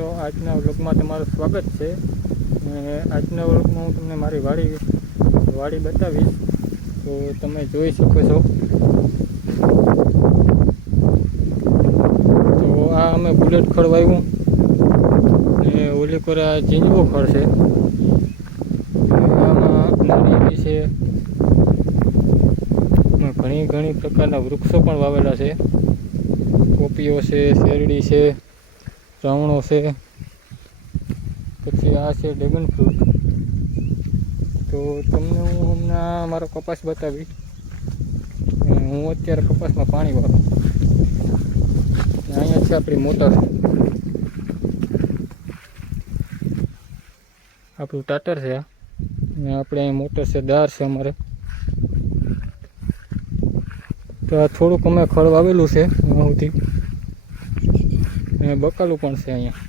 મિત્રો, આજના વ્લોગમાં તમારું સ્વાગત છે. અને આજના વ્લોગમાં હું તમને મારી વાડી બતાવીશ, તો તમે જોઈ શકો છો. તો આ અમે બુલેટ ખડ વાવ્યું ને ઓલી પર આ ઝીંજવો ખડ છે. આમાં નારિયેળી છે, ઘણી પ્રકારના વૃક્ષો પણ વાવેલા છે. પોપીઓ છે, શેરડી છે, રાવણો છે, પછી આ છે ડ્રેગન ફ્રૂટ. તો તમને હું હમણાં મારો કપાસ બતાવી. હું અત્યારે કપાસમાં પાણી વાળું. અહીંયા છે આપણી મોટર, આપણું ટાટર છે આ. અને આપણે અહીં મોટર છે, દાર છે અમારે. તો આ થોડુંક અમે ખડ વાવેલું છે સુધી, અને બકાલું પણ છે. અહીંયા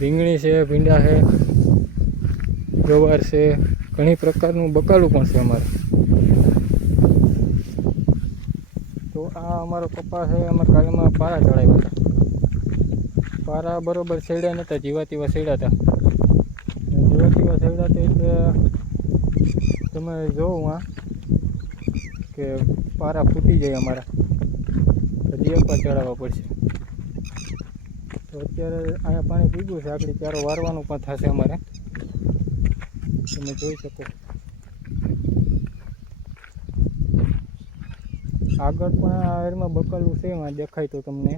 રીંગણી છે, ભીંડા છે, ગવાર છે, ઘણી પ્રકારનું બકાલું પણ છે અમારે. તો આ અમારો કપાસ છે. અમે કાલમાં પારા ચડાવ્યા હતા. પારા બરોબર સડ્યા નહોતા, જીવા તીવા સડ્યા હતા. એટલે તમે જોવો આ કે પારા ફૂટી જાય અમારા, હજી એક વાર ચડાવવા પડશે. તો અત્યારે અહીંયા પાણી પીગું છે, આગળ ચારો વારવાનું પણ થશે અમારે, તમે જોઈ શકો. આગળ પણ આ એરમાં બકાલું છે, એમાં દેખાય તો તમને.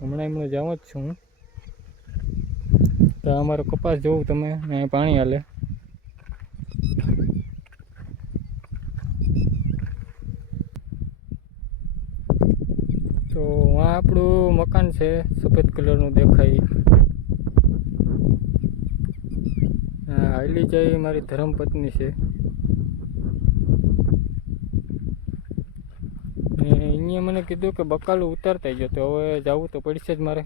હમણાં જાઉં જ છું હું. તો અમારો કપાસ જોવું તમે, અહીંયા પાણી હાલે. તો આ આપણું મકાન છે, સફેદ કલરનું દેખાય. હાલી જાય મારી ધર્મપત્ની છે. એને મને કીધું કે બકાલું ઉતારતા ગયો, તો હવે જવું તો પડશે જ મારે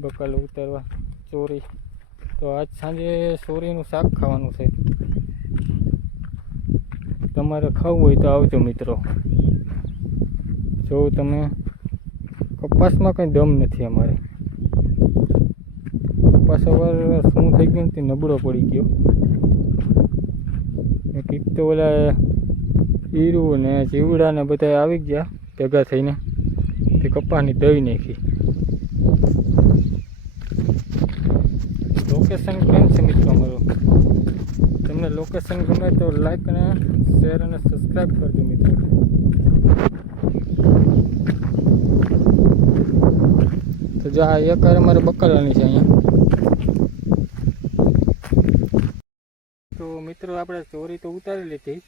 બકાલું ઉતારવા. ચોરી તો આજ સાંજે ચોરીનું શાક ખાવાનું છે. તમારે ખાવું હોય તો આવજો મિત્રો. જો તમે, કપાસમાં કંઈ દમ નથી અમારે. કપાસ સવાર શું થઈ ગયું તે નબળો પડી ગયો. કંઈક તો ઓલા ઈરું ને જીવડા ને બધા આવી ગયા ભેગા થઈને, તે કપાસની દઈ નાખી. લોકેશન કેમ છે મિત્રો અમારું? તમને લોકેશન ગમે તો લાઈક અને શેર અને સબસ્ક્રાઈબ કરજો મિત્રો. તો જો આ એક વાર અમારે બકાલાની છે અહીંયા. તો મિત્રો, આપણે ચોરી તો ઉતારી લીધી.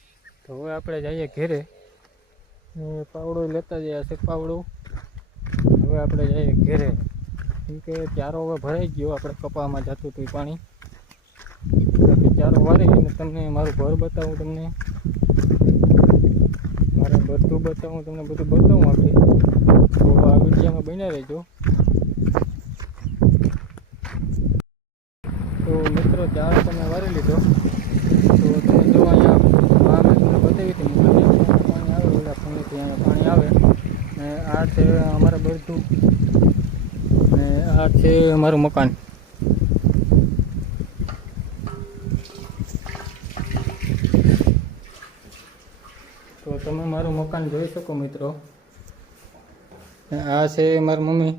તો હવે આપણે જઈએ ઘેરે. પાવડો લેતા જઈએ છે, પાવડો. હવે આપણે જઈએ ઘેરે, કેમ કે ચારો હવે ભરાઈ ગયો. આપણે કપામાં જતું હતું પાણી, ચારો વાળી અને તમને મારું ઘર બતાવું, તમને મારે બધું બતાવું, તમને બધું બતાવું આપણે. તો આ વિડીયોમાં બન્યા રહેજો. તો મિત્રો, ચારો તમે વારી લીધો. તો તમે જો અહીંયા મેં તમને બતાવી હતી, પાણી આવે, ઓલા ફોનેથી અહીંયા પાણી આવે. ને આ છે અમારે બધું, ને આ છે અમારું મકાન. તો તમે મારું મકાન જોઈ શકો મિત્રો. આ છે મારી મમ્મી,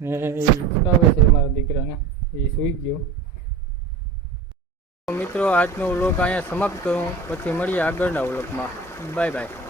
ને એ ઉઠાવે છે મારા દીકરાને, એ સૂઈ ગયો. મિત્રો, આજનો વ્લોગ અહીંયા સમાપ્ત કરું, પછી મળીએ આગળના વ્લોગમાં. Bye bye.